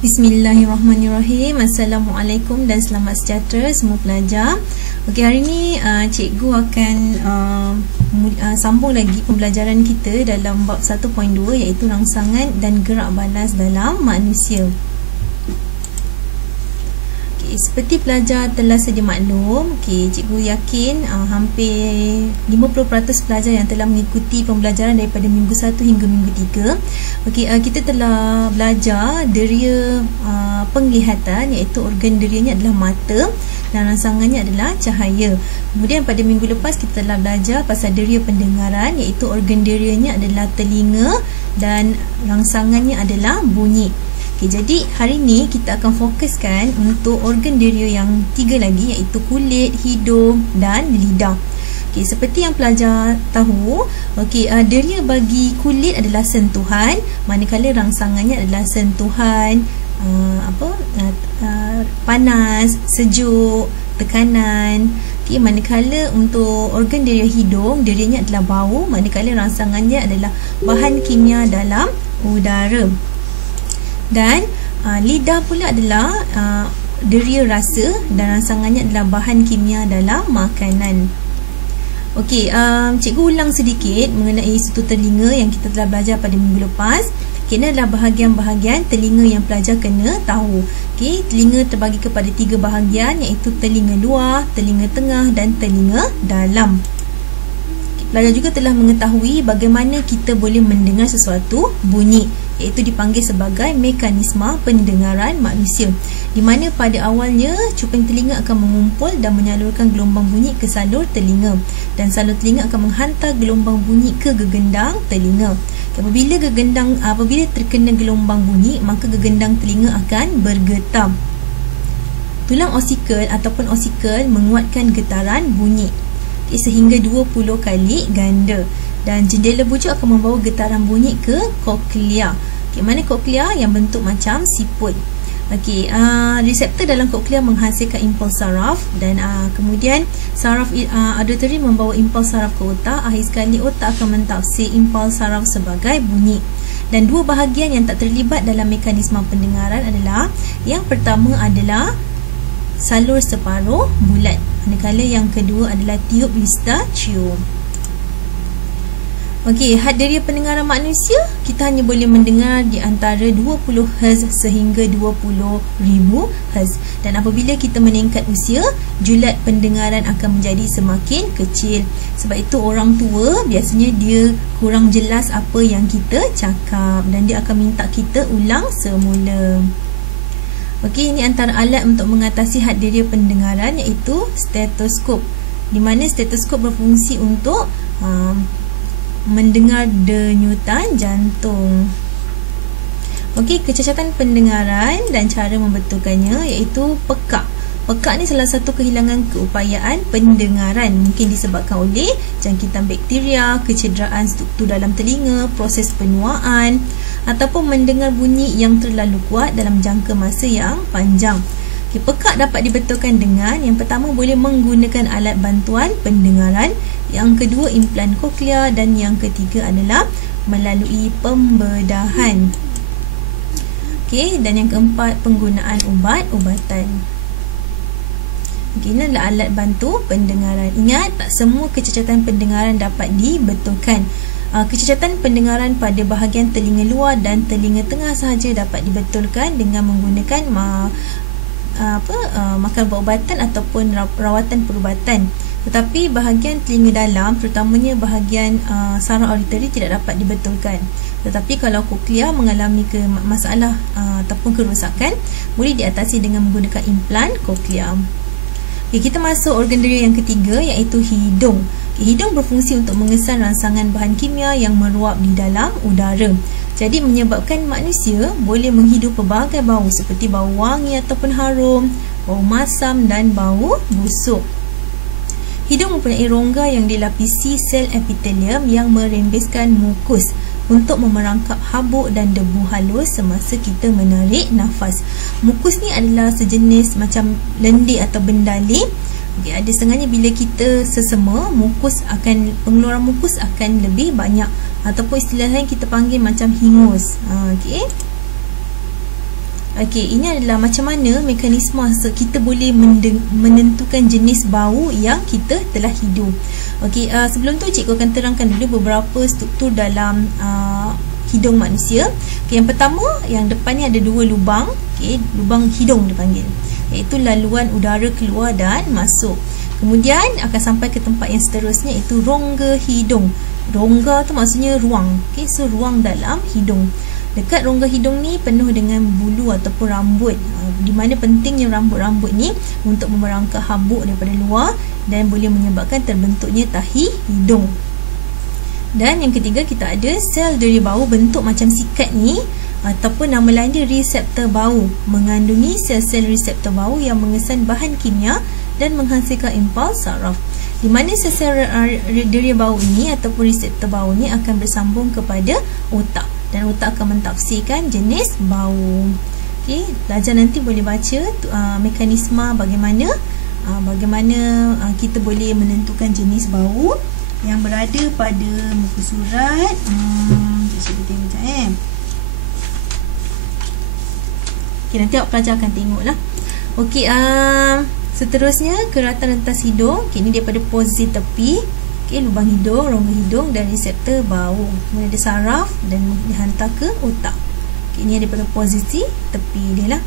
Bismillahirrahmanirrahim. Assalamualaikum dan selamat sejahtera semua pelajar. Okey, hari ni cikgu akan sambung lagi pembelajaran kita dalam bab 1.2 iaitu rangsangan dan gerak balas dalam manusia. Seperti pelajar telah sedia maklum, cikgu yakin hampir 50% pelajar yang telah mengikuti pembelajaran daripada minggu 1 hingga minggu 3. Kita telah belajar deria penglihatan, iaitu organ derianya adalah mata dan rangsangannya adalah cahaya. Kemudian pada minggu lepas kita telah belajar pasal deria pendengaran, iaitu organ derianya adalah telinga dan rangsangannya adalah bunyi. Jadi hari ni kita akan fokuskan untuk organ deria yang 3 lagi, iaitu kulit, hidung dan lidah. Seperti yang pelajar tahu, deria bagi kulit adalah sentuhan, manakala rangsangannya adalah sentuhan panas, sejuk, tekanan. Manakala untuk organ deria hidung, derianya adalah bau, manakala rangsangannya adalah bahan kimia dalam udara. Dan lidah pula adalah deria rasa dan rangsangannya adalah bahan kimia dalam makanan. Cikgu ulang sedikit mengenai struktur telinga yang kita telah belajar pada minggu lepas. Ini adalah bahagian-bahagian telinga yang pelajar kena tahu. Telinga terbagi kepada 3 bahagian, iaitu telinga luar, telinga tengah dan telinga dalam. Pelajar juga telah mengetahui bagaimana kita boleh mendengar sesuatu bunyi, iaitu dipanggil sebagai mekanisme pendengaran manusia, di mana pada awalnya cuping telinga akan mengumpul dan menyalurkan gelombang bunyi ke salur telinga, dan salur telinga akan menghantar gelombang bunyi ke gegendang telinga. Apabila terkena gelombang bunyi, maka gegendang telinga akan bergetar. Tulang osikel ataupun osikel menguatkan getaran bunyi sehingga 20 kali ganda, dan jendela bujuk akan membawa getaran bunyi ke koklea. Mana koklea yang bentuk macam siput. Reseptor dalam koklea menghasilkan impuls saraf, dan kemudian saraf auditory membawa impuls saraf ke otak. Akhir sekali otak akan mentafsir impuls saraf sebagai bunyi. Dan 2 bahagian yang tak terlibat dalam mekanisme pendengaran adalah, yang pertama adalah salur separuh bulat, manakala yang kedua adalah tiub eustachium. Had deria pendengaran manusia, kita hanya boleh mendengar di antara 20 Hz sehingga 20,000 Hz. Dan apabila kita meningkat usia, julat pendengaran akan menjadi semakin kecil. Sebab itu orang tua biasanya dia kurang jelas apa yang kita cakap, dan dia akan minta kita ulang semula. Ini antara alat untuk mengatasi had deria pendengaran, iaitu stetoskop, di mana stetoskop berfungsi untuk mendengar denyutan jantung. Kecacatan pendengaran dan cara membetulkannya, iaitu pekak. Pekak ni salah satu kehilangan keupayaan pendengaran, mungkin disebabkan oleh jangkitan bakteria, kecederaan struktur dalam telinga, proses penuaan, ataupun mendengar bunyi yang terlalu kuat dalam jangka masa yang panjang. Pekak dapat dibetulkan dengan, yang pertama, boleh menggunakan alat bantuan pendengaran, yang kedua implan koklea, dan yang ketiga adalah melalui pembedahan. Dan yang keempat, penggunaan ubat-ubatan. Ini adalah alat bantu pendengaran. Ingat, tak semua kecacatan pendengaran dapat dibetulkan. Kecacatan pendengaran pada bahagian telinga luar dan telinga tengah sahaja dapat dibetulkan dengan menggunakan makan ubat-ubatan ataupun rawatan perubatan. Tetapi bahagian telinga dalam, terutamanya bahagian saraf auditory, tidak dapat dibetulkan. Tetapi kalau koklea mengalami masalah ataupun kerosakan, boleh diatasi dengan menggunakan implan koklea. Kita masuk organ deria yang ketiga, iaitu hidung. Hidung berfungsi untuk mengesan rangsangan bahan kimia yang meruap di dalam udara. Jadi menyebabkan manusia boleh menghidup pelbagai bau, seperti bau wangi ataupun harum, bau masam dan bau busuk. Hidung mempunyai rongga yang dilapisi sel epitelium yang merembeskan mukus untuk memerangkap habuk dan debu halus semasa kita menarik nafas. Mukus ni adalah sejenis macam lendir atau bendali. Ada setengahnya bila kita sesema, pengeluaran mukus akan lebih banyak, ataupun istilah lain kita panggil macam hingus. Okey, ini adalah macam mana mekanisme kita boleh menentukan jenis bau yang kita telah hidung. Okey, sebelum tu cikgu akan terangkan dulu beberapa struktur dalam hidung manusia. Okay, yang pertama, yang depan ni ada 2 lubang. Okay, lubang hidung dipanggil, iaitu laluan udara keluar dan masuk. Kemudian akan sampai ke tempat yang seterusnya, iaitu rongga hidung. Rongga tu maksudnya ruang. Okay, so ruang dalam hidung. Dekat rongga hidung ni penuh dengan bulu ataupun rambut, di mana pentingnya rambut-rambut ni untuk memerangkap habuk daripada luar dan boleh menyebabkan terbentuknya tahi hidung. Dan yang ketiga, kita ada sel deri bau bentuk macam sikat ni, ataupun nama lain dia reseptor bau, mengandungi sel-sel reseptor bau yang mengesan bahan kimia dan menghasilkan impuls saraf, di mana sel-sel deri bau ini ataupun reseptor bau ni akan bersambung kepada otak, dan otak akan mentafsirkan jenis bau. Okey, pelajar nanti boleh baca mekanisme bagaimana kita boleh menentukan jenis bau yang berada pada muka surat. Cikgu tengok sekejap. Okey, nanti awak pelajar akan tengoklah. Okey, seterusnya keratan rentas hidung. Okey, ini daripada posisi tepi. Okey, lubang hidung, rongga hidung dan reseptor bau. Kemudian ada saraf dan dihantar ke otak. Okey, ini daripada posisi tepi dia lah.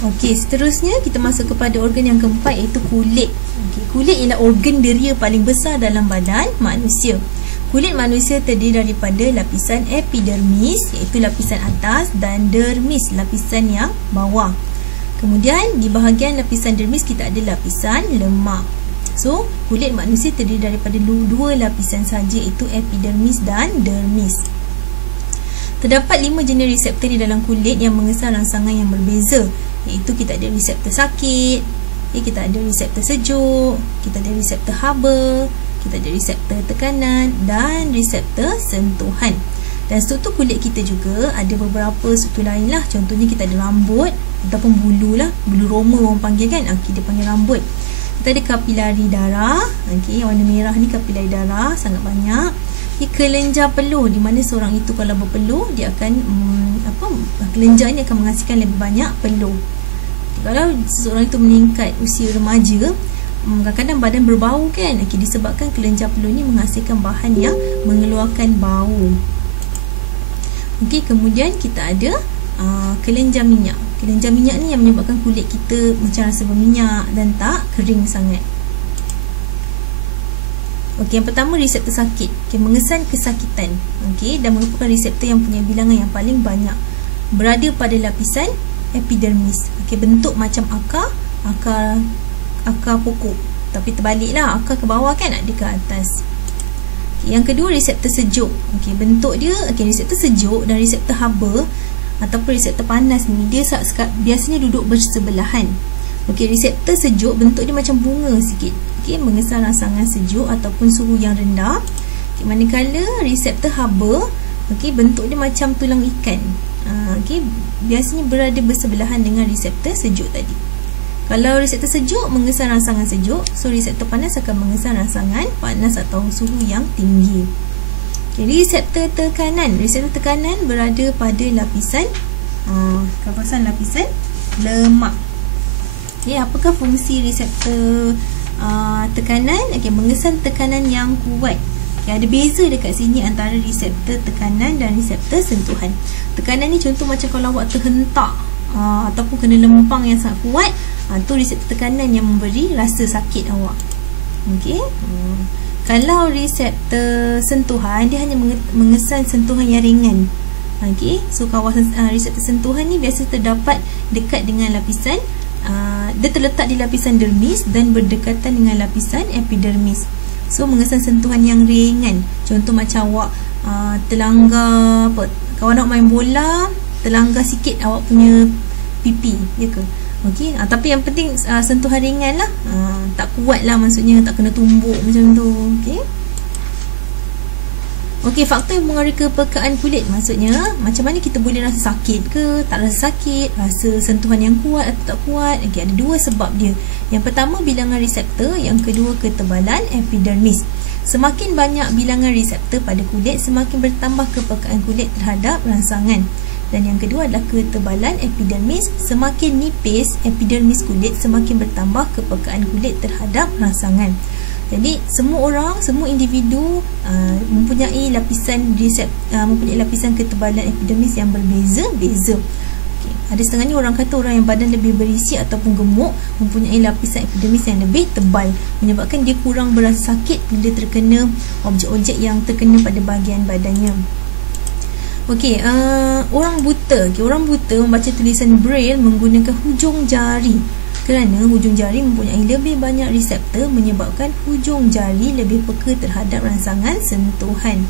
Okey, seterusnya kita masuk kepada organ yang keempat, iaitu kulit. Okey, kulit ialah organ deria paling besar dalam badan manusia. Kulit manusia terdiri daripada lapisan epidermis, iaitu lapisan atas, dan dermis, lapisan yang bawah. Kemudian di bahagian lapisan dermis kita ada lapisan lemak. So, kulit manusia terdiri daripada 2 lapisan saja, iaitu epidermis dan dermis. Terdapat 5 jenis reseptor di dalam kulit yang mengesan rangsangan yang berbeza, iaitu kita ada reseptor sakit, kita ada reseptor sejuk, kita ada reseptor haba, kita ada reseptor tekanan dan reseptor sentuhan. Dan struktur kulit kita juga ada beberapa struktur lain lah. Contohnya kita ada rambut ataupun bulu lah, bulu roma orang panggil kan. Dia panggil rambut. Kita ada kapilari darah. Yang warna merah ni kapilari darah, sangat banyak. Kelenjar peluh, di mana seorang itu kalau berpeluh dia akan kelenjar ini akan menghasilkan lebih banyak peluh. Kalau seseorang itu meningkat usia remaja, kadang-kadang badan berbau kan. Disebabkan kelenjar peluh ni menghasilkan bahan yang mengeluarkan bau. Kemudian kita ada kelenjar minyak. Kelenjar minyak ni yang menyebabkan kulit kita macam rasa berminyak dan tak kering sangat. Yang pertama reseptor sakit, mengesan kesakitan, dan merupakan reseptor yang punya bilangan yang paling banyak. Berada pada lapisan epidermis. Bentuk macam akar pokok, tapi terbaliklah, akar ke bawah kan, ada ke atas. Yang kedua reseptor sejuk. Bentuk dia, reseptor sejuk dan reseptor haba ataupun reseptor panas ni, dia biasanya duduk bersebelahan. Reseptor sejuk bentuk dia macam bunga sikit, mengesan rangsangan sejuk ataupun suhu yang rendah. Manakala reseptor haba, bentuk dia macam tulang ikan. Biasanya berada bersebelahan dengan reseptor sejuk tadi. Kalau reseptor sejuk mengesan rangsangan sejuk, so reseptor panas akan mengesan rangsangan panas atau suhu yang tinggi. Reseptor tekanan. Reseptor tekanan berada pada lapisan kawasan lapisan lemak. Apakah fungsi reseptor tekanan? Mengesan tekanan yang kuat. Ada beza dekat sini antara reseptor tekanan dan reseptor sentuhan. Tekanan ni contoh macam kalau awak terhentak ataupun kena lempang yang sangat kuat, tu reseptor tekanan yang memberi rasa sakit awak. Kalau reseptor sentuhan, dia hanya mengesan sentuhan yang ringan. So kawasan reseptor sentuhan ni biasa terdapat dekat dengan lapisan, dia terletak di lapisan dermis dan berdekatan dengan lapisan epidermis. So mengesan sentuhan yang ringan. Contoh macam awak terlanggar kawan awak main bola, terlanggar sikit awak punya pipi, ya ke? Tapi yang penting sentuhan ringan lah, tak kuat lah, maksudnya tak kena tumbuk macam tu. Faktor yang mengaruhi kepekaan kulit, maksudnya macam mana kita boleh rasa sakit ke tak rasa sakit, rasa sentuhan yang kuat atau tak kuat. Ada 2 sebab dia. Yang pertama bilangan reseptor, yang kedua ketebalan epidermis. Semakin banyak bilangan reseptor pada kulit, semakin bertambah kepekaan kulit terhadap rangsangan. Dan yang kedua adalah ketebalan epidermis. Semakin nipis epidermis kulit, semakin bertambah kepekaan kulit terhadap rangsangan. Jadi semua orang, semua individu mempunyai lapisan mempunyai lapisan ketebalan epidermis yang berbeza-beza. Ada setengahnya orang kata orang yang badan lebih berisi ataupun gemuk mempunyai lapisan epidermis yang lebih tebal, menyebabkan dia kurang berasa sakit bila terkena objek-objek yang terkena pada bahagian badannya. Okey, orang buta. Orang buta membaca tulisan Braille menggunakan hujung jari, kerana hujung jari mempunyai lebih banyak reseptor, menyebabkan hujung jari lebih peka terhadap rangsangan sentuhan.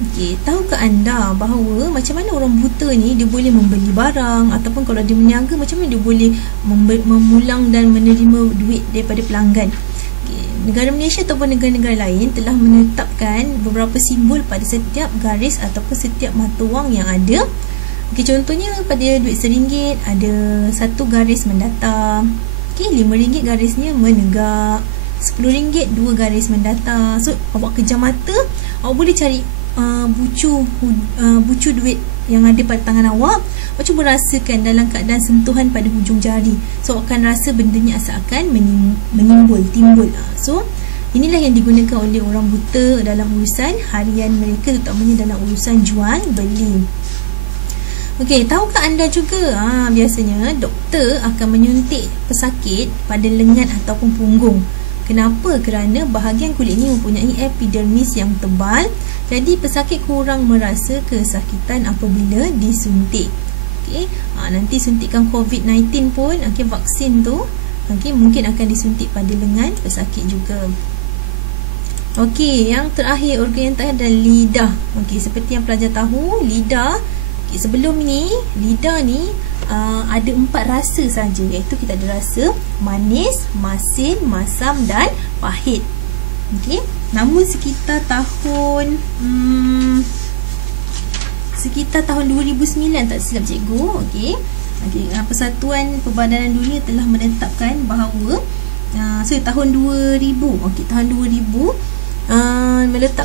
Okey, tahukah anda bahawa macam mana orang buta ni dia boleh membeli barang, ataupun kalau dia meniaga, macam mana dia boleh memulang dan menerima duit daripada pelanggan? Negara Malaysia ataupun negara-negara lain telah menetapkan beberapa simbol pada setiap garis ataupun setiap mata wang yang ada. Okey, contohnya pada duit RM1 ada satu garis mendatar. Okey, RM5 garisnya menegak. RM10 dua garis mendatar. So awak kejam mata, awak boleh cari bucu duit yang ada pada tangan awak. Awak cuba rasakan dalam keadaan sentuhan pada hujung jari. So awak akan rasa bendanya asalkan timbul. So inilah yang digunakan oleh orang buta dalam urusan harian mereka, terutamanya dalam urusan jual beli. Okey, tahukah anda juga biasanya doktor akan menyuntik pesakit pada lengan ataupun punggung. Kenapa? Kerana bahagian kulit ini mempunyai epidermis yang tebal, jadi pesakit kurang merasa kesakitan apabila disuntik. Okey, nanti suntikan COVID-19 pun, vaksin tu mungkin akan disuntik pada lengan pesakit juga. Okey, yang terakhir organ yang terakhir adalah lidah. Okey, seperti yang pelajar tahu, lidah, sebelum ni lidah ni ada 4 rasa saja, iaitu kita ada rasa manis, masin, masam dan pahit. Okey, namun sekitar tahun 2009, tak silap cikgu, okey, Persatuan Perbadanan Dunia telah menetapkan bahawa tahun 2000, tahun 2000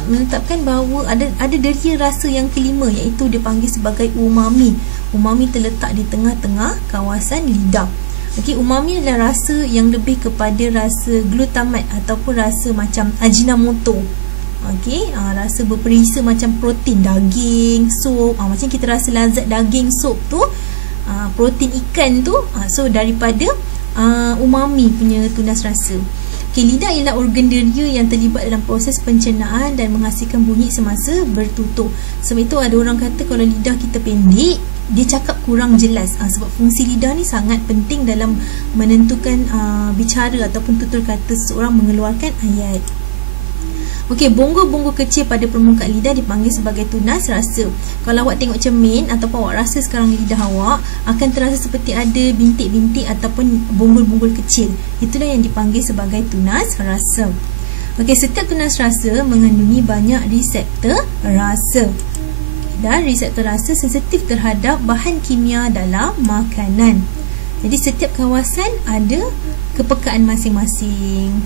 menetapkan bahawa ada deria rasa yang kelima, iaitu dipanggil sebagai umami. Umami terletak di tengah-tengah kawasan lidah. Okey, umami adalah rasa yang lebih kepada rasa glutamat ataupun rasa macam Ajinomoto. Okey, rasa berperisa macam protein daging, sup. Macam kita rasa lazat daging sup tu, protein ikan tu, so daripada umami punya tunas rasa. Okay, lidah ialah organ deria yang terlibat dalam proses pencernaan dan menghasilkan bunyi semasa bertutur. Sebab itu ada orang kata kalau lidah kita pendek, dia cakap kurang jelas. Sebab fungsi lidah ni sangat penting dalam menentukan bicara ataupun tutur kata seseorang mengeluarkan ayat. Okey, bonggol-bonggol kecil pada permukaan lidah dipanggil sebagai tunas rasa. Kalau awak tengok cermin ataupun awak rasa sekarang lidah awak akan terasa seperti ada bintik-bintik ataupun bonggol-bonggol kecil. Itulah yang dipanggil sebagai tunas rasa. Okey, setiap tunas rasa mengandungi banyak reseptor rasa. Dan reseptor rasa sensitif terhadap bahan kimia dalam makanan. Jadi setiap kawasan ada kepekaan masing-masing.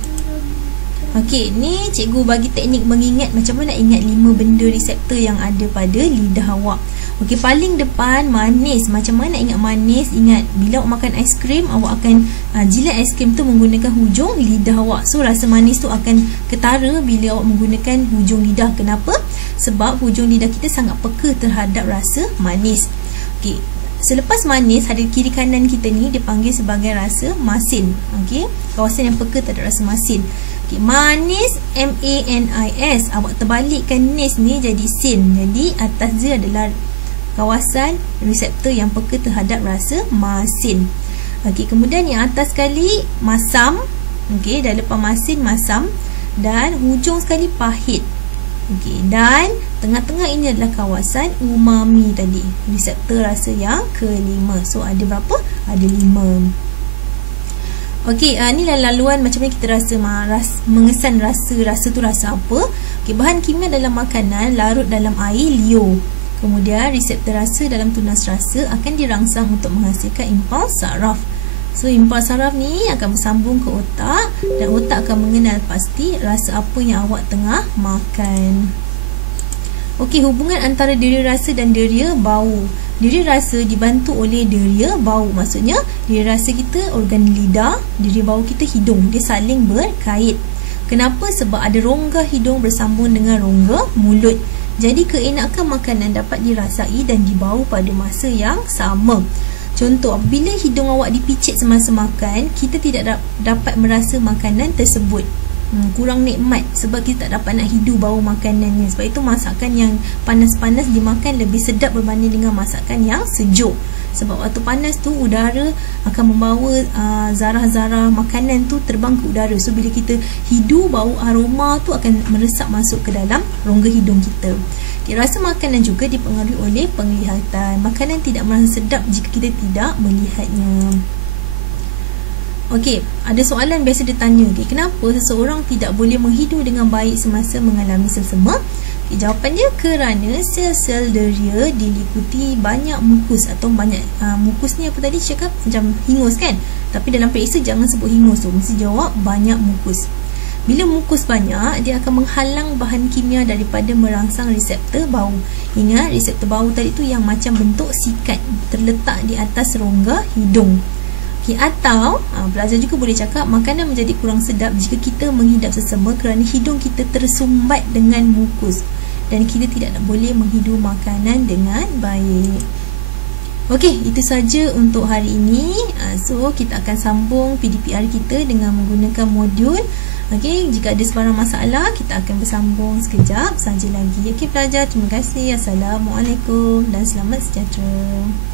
Okey, ni cikgu bagi teknik mengingat macam mana ingat 5 benda reseptor yang ada pada lidah awak. Okey, paling depan manis. Macam mana ingat manis? Ingat bila awak makan aiskrim, awak akan jilat aiskrim tu menggunakan hujung lidah awak. So rasa manis tu akan ketara bila awak menggunakan hujung lidah. Kenapa? Sebab hujung lidah kita sangat peka terhadap rasa manis. Okey, selepas manis ada kiri kanan kita ni dipanggil sebagai rasa masin. Okey, kawasan yang peka terhadap rasa masin. Okay, manis, M-A-N-I-S. Awak terbalikkan nis ni jadi sin. Jadi atas dia adalah kawasan reseptor yang peka terhadap rasa masin. Okey, kemudian yang atas sekali masam. Okey, dah lepas masin, masam. Dan hujung sekali pahit. Okey, dan tengah-tengah ini adalah kawasan umami tadi, reseptor rasa yang kelima. So ada berapa? Ada 5. Okey, inilah laluan macam mana kita rasa mengesan rasa tu rasa apa. Okey, bahan kimia dalam makanan larut dalam air liur. Kemudian reseptor rasa dalam tunas rasa akan dirangsang untuk menghasilkan impuls saraf. So impuls saraf ni akan bersambung ke otak dan otak akan mengenal pasti rasa apa yang awak tengah makan. Okey, hubungan antara deria rasa dan deria bau. Deria rasa dibantu oleh deria bau. Maksudnya deria rasa kita organ lidah, deria bau kita hidung. Dia saling berkait. Kenapa? Sebab ada rongga hidung bersambung dengan rongga mulut. Jadi keenakan makanan dapat dirasai dan dibau pada masa yang sama. Contoh, apabila hidung awak dipicit semasa makan, kita tidak dapat merasa makanan tersebut. Kurang nikmat sebab kita tak dapat nak hidu bau makanannya. Sebab itu masakan yang panas-panas dimakan lebih sedap berbanding dengan masakan yang sejuk. Sebab waktu panas tu udara akan membawa zarah-zarah makanan tu terbang ke udara. So bila kita hidu, bau aroma tu akan meresap masuk ke dalam rongga hidung kita. Rasa makanan juga dipengaruhi oleh penglihatan. Makanan tidak merasa sedap jika kita tidak melihatnya. Okey, ada soalan biasa ditanya, kenapa seseorang tidak boleh menghidu dengan baik semasa mengalami selsema? Jawapannya kerana sel-sel deria diliputi banyak mukus atau banyak mukus ni apa tadi cakap macam hingus kan? Tapi dalam periksa jangan sebut hingus tu, mesti jawab banyak mukus. Bila mukus banyak, dia akan menghalang bahan kimia daripada merangsang reseptor bau. Ingat, reseptor bau tadi tu yang macam bentuk sikat terletak di atas rongga hidung. Okay, atau pelajar juga boleh cakap makanan menjadi kurang sedap jika kita menghidap selsema kerana hidung kita tersumbat dengan mukus dan kita tidak boleh menghidu makanan dengan baik. Okey, itu saja untuk hari ini. So, kita akan sambung PDPR kita dengan menggunakan modul. Okey, jika ada sebarang masalah, kita akan bersambung sekejap saja lagi. Okey pelajar, terima kasih. Assalamualaikum dan selamat sejahtera.